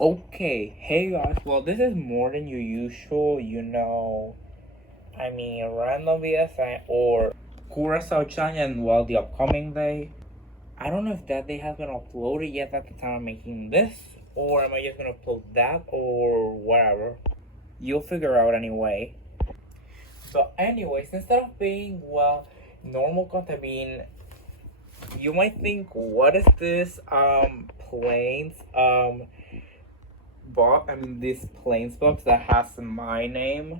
Okay, hey guys, well, this is more than your usual, random VSI or Curacao China, and well, the upcoming day. I don't know if that day has been uploaded yet at the time I'm making this, or am I just gonna upload that, or whatever. You'll figure out anyway. So, anyways, instead of being, well, normal content being, you might think, what is this, planes, this planes box that has my name.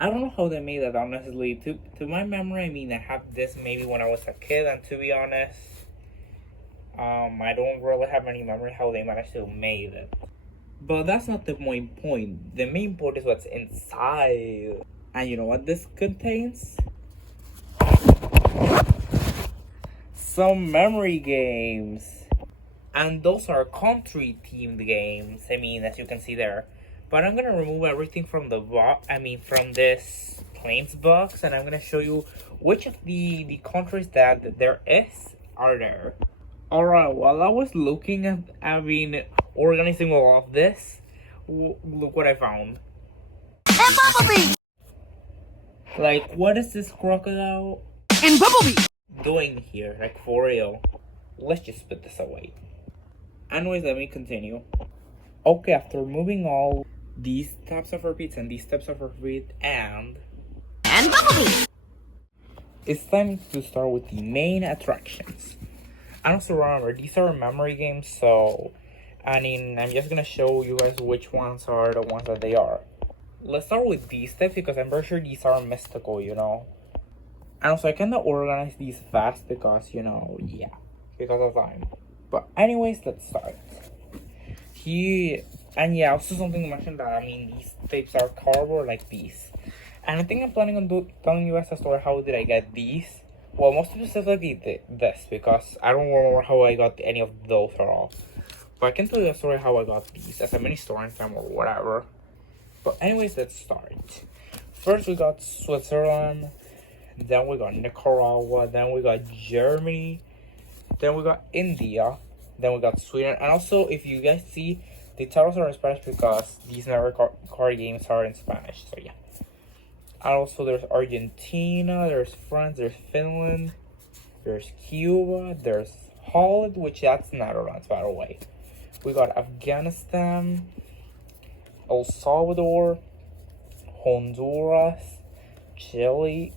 I don't know how they made that, honestly. To my memory, I have this maybe when I was a kid, and to be honest, I don't really have any memory how they managed to make it. But that's not the main point. The main point is what's inside. And you know what this contains? Some memory games. And those are country themed games. As you can see there. But I'm gonna remove everything from from this planes box, and I'm gonna show you which of the countries that there are there. Alright, while I was looking at, organizing all of this, look what I found. And Bumblebee! Like, what is this crocodile And Bumblebee! doing here? Like, for real. Let's just put this away. Anyways, let me continue. Okay, after removing all these types of repeats and these types of repeat and Bumblebee! it's time to start with the main attractions. And also remember, these are memory games, so I'm just gonna show you guys which ones are the ones that they are. Let's start with these types because I'm very sure these are mystical, And also I kinda organize these fast because, because of time. But anyways, let's start. Also something to mention that, these tapes are cardboard like these. And I think I'm planning on telling you guys a story how did I get these. Well, most specifically this, because I don't remember how I got any of those at all. But I can tell you a story how I got these as a mini story time or whatever. But anyways, let's start. First we got Switzerland, then we got Nicaragua, then we got Germany, then we got India, then we got Sweden. And also, if you guys see, the titles are in Spanish because these memory card games are in Spanish, so yeah. And also there's Argentina, there's France, there's Finland, there's Cuba, there's Holland, which that's Netherlands, by the way. We got Afghanistan, El Salvador, Honduras, Chile,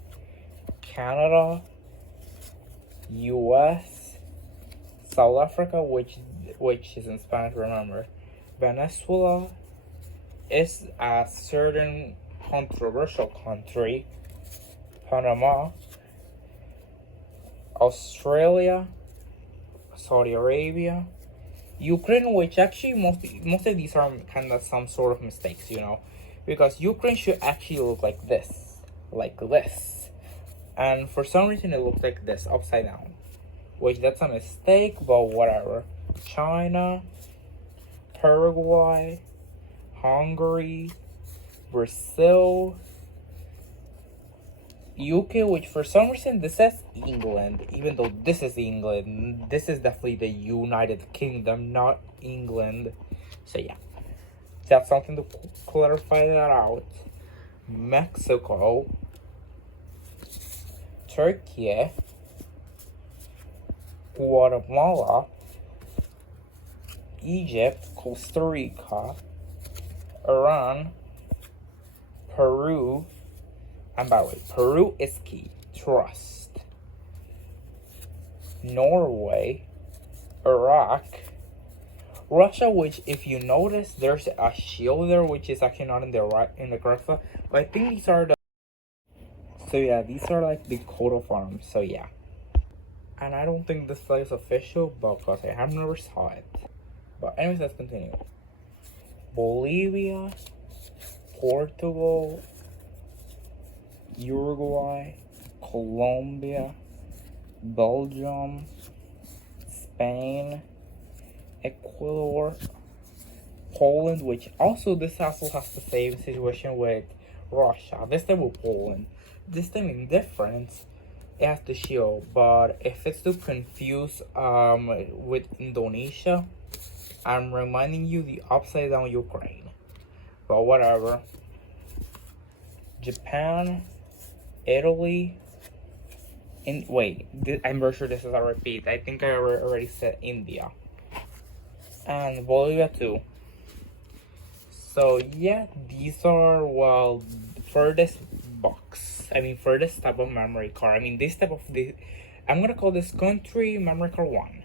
Canada, US, South Africa, which is in Spanish, remember. Venezuela is a certain controversial country. Panama, Australia, Saudi Arabia, Ukraine, which actually most of these are kind of some sort of mistakes, because Ukraine should actually look like this, and for some reason it looks like this, upside down, which that's a mistake, but whatever. China, Paraguay, Hungary, Brazil, UK, which for some reason this says England, even though this is England. This is definitely the United Kingdom, not England. So yeah, that's something to clarify that out. Mexico, Turkey, Guatemala, Egypt, Costa Rica, Iran, Peru, and by the way, Peru is key. Trust. Norway, Iraq, Russia, which if you notice, there's a shield there, which is actually not in the correct spot. But I think these are these are like the coat of arms. So yeah. And I don't think this flag is official, because I have never saw it. But anyways, let's continue. Bolivia, Portugal, Uruguay, Colombia, Belgium, Spain, Ecuador, Poland, which also this also has the same situation with Russia. This time with Poland. This time in difference, it has the shield, but if it's too confused with Indonesia, I'm reminding you the upside down Ukraine. But whatever. Japan, Italy, I'm very sure this is a repeat. I think I already said India. And Bolivia too. So yeah, these are, well, for this box. I mean, for this type of memory card. I mean, I'm gonna call this country memory card 1.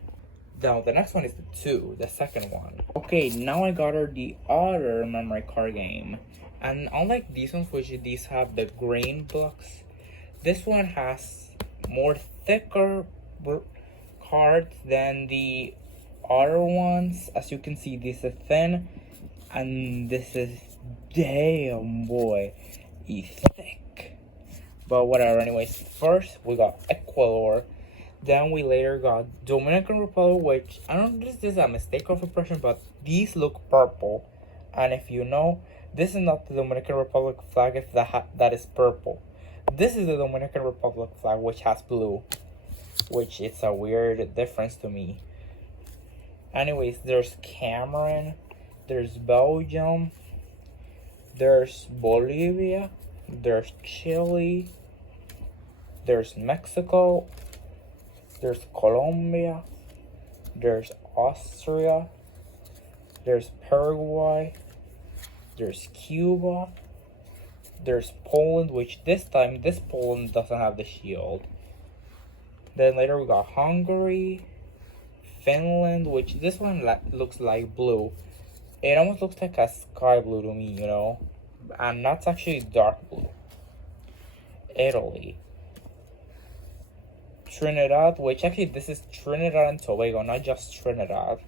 Now, the next one is the 2, the second one. Okay, now I got her the other memory card game. And unlike these ones, which these have the grain blocks, this one has more thicker cards than the other ones. As you can see, this is thin, and this is, damn boy, is thick. But whatever, anyways, first we got Ecuador. Then we later got Dominican Republic, which I don't know if this is a mistake of impression, but these look purple. And if you know, this is not the Dominican Republic flag if that is purple. This is the Dominican Republic flag, which has blue, which is a weird difference to me. Anyways, there's Cameroon, there's Belgium, there's Bolivia, there's Chile, there's Mexico, there's Colombia, there's Austria, there's Paraguay, there's Cuba, there's Poland, which this time, this Poland doesn't have the shield. Then later we got Hungary, Finland, which this one looks like blue. It almost looks like a sky blue to me, you know? And that's actually dark blue. Italy. Trinidad, which actually this is Trinidad and Tobago, not just Trinidad.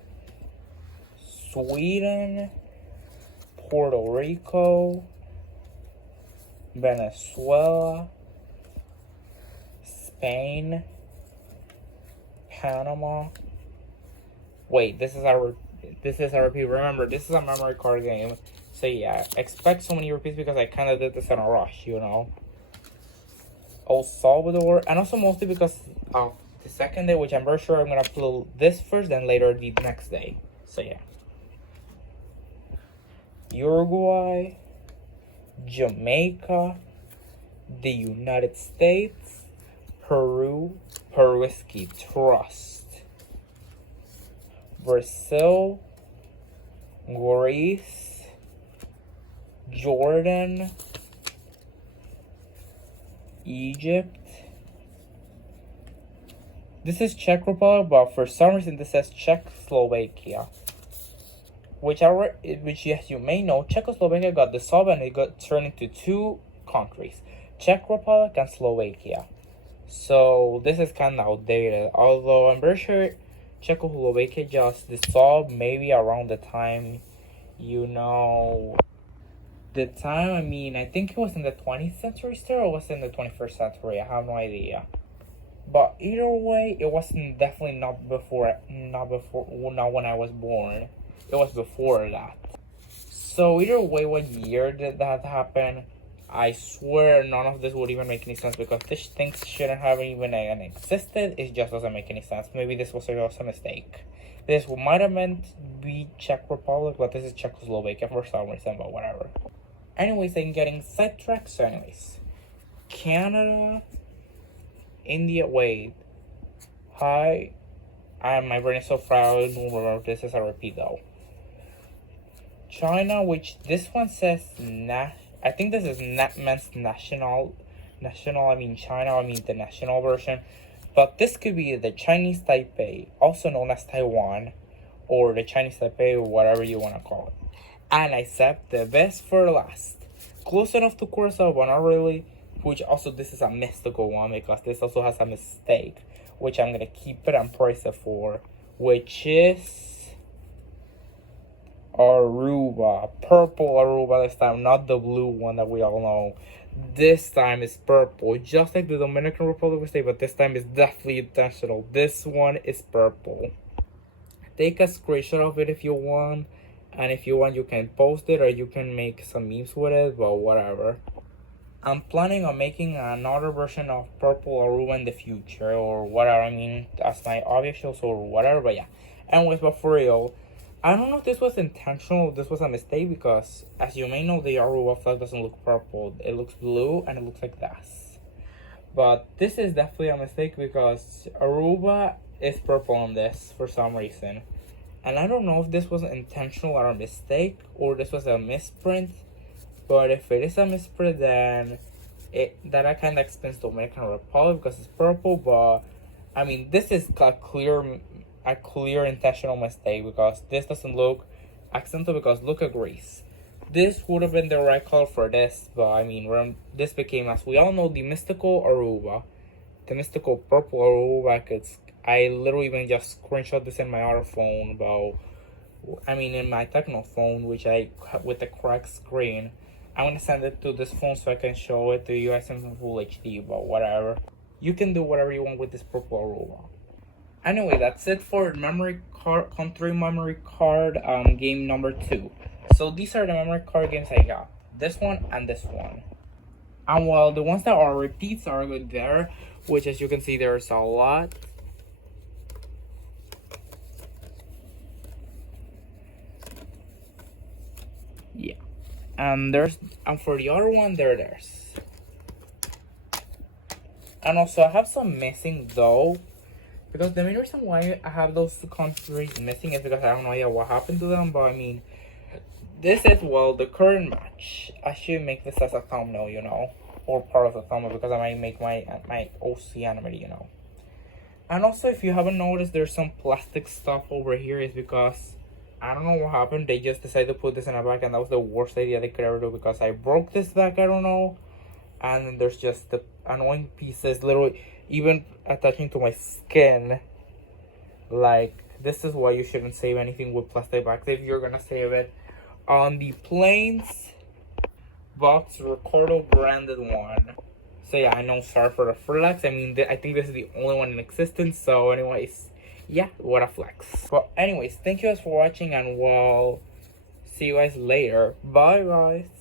Sweden, Puerto Rico, Venezuela, Spain, Panama. Wait, this is a repeat. Remember, this is a memory card game. So yeah, expect so many repeats because I kind of did this in a rush, you know. El Salvador, and also mostly because of the second day, which I'm very sure I'm gonna upload this first, then later the next day. So yeah. Uruguay, Jamaica, the United States, Peru, Peruski Trust, Brazil, Greece, Jordan, Egypt. This is Czech Republic, but for some reason this says Czechoslovakia. Which, as you may know, Czechoslovakia got dissolved and it got turned into 2 countries, Czech Republic and Slovakia. So this is kind of outdated. Although I'm very sure Czechoslovakia just dissolved maybe around the time, you know, I mean, I think it was in the 20th century still, or was it in the 21st century? I have no idea. But either way, it wasn't definitely not when I was born. It was before that. So either way, what year did that happen? I swear none of this would even make any sense because these things shouldn't have even existed. It just doesn't make any sense. Maybe this was just a mistake. This might have meant be Czech Republic, but this is Czechoslovakia for some reason, but whatever. Anyways, I'm getting sidetracked. So anyways, Canada, India, wait. Hi. My brain is so fried, I don't remember if this is a repeat though. China, which this one says I think this is meant national. I mean China, I mean the national version. But this could be the Chinese Taipei, also known as Taiwan, or the Chinese Taipei, or whatever you want to call it. And I saved the best for last. Close enough to Curacao, but not really. Which also, this is a mystical one because this also has a mistake, which I'm gonna keep it and price it for, which is Aruba. Purple Aruba this time, not the blue one that we all know. This time is purple, just like the Dominican Republic would say, but this time is definitely intentional. This one is purple. Take a screenshot of it if you want, and if you want, you can post it or you can make some memes with it, but whatever. I'm planning on making another version of Purple Aruba in the future, or whatever. I mean, that's my obvious shows or whatever, but yeah. Anyways, but for real, I don't know if this was intentional or this was a mistake because, as you may know, the Aruba flag doesn't look purple. It looks blue and it looks like this. But this is definitely a mistake because Aruba is purple on this for some reason. And I don't know if this was intentional or a mistake or this was a misprint. But if it is a misprint, then that kind of explains the Dominican Republic because it's purple. But I mean, this is a clear intentional mistake because this doesn't look accidental because look at Greece. This would have been the right color for this, but I mean, when this became, as we all know, the mystical Aruba, the mystical purple Aruba. I literally even just screenshot this in my other phone, in my Techno phone, which with the correct screen. I'm gonna send it to this phone so I can show it to you guys in full HD, but whatever. You can do whatever you want with this purple Aruba. Anyway, that's it for country memory card game number 2. So these are the memory card games I got. This one and this one. And well, the ones that are repeats are good there, which as you can see there's a lot. Yeah. And for the other one there's. And also I have some missing though. Because the main reason why I have those 2 countries missing is because I have no idea what happened to them. But I mean, this is, well, the current match. I should make this as a thumbnail, you know. Or part of the thumbnail because I might make my OC animated, you know. And also, if you haven't noticed, there's some plastic stuff over here. Is because, I don't know what happened. They just decided to put this in a bag. And that was the worst idea they could ever do. Because I broke this bag, I don't know. And then there's just the annoying pieces literally even attaching to my skin. Like, this is why you shouldn't save anything with plastic bags if you're gonna save it. On the Plains box Ricardo branded one. So yeah, I know, sorry for the flex. I mean, I think this is the only one in existence. So anyways, yeah, what a flex. But anyways, thank you guys for watching and we'll see you guys later. Bye guys.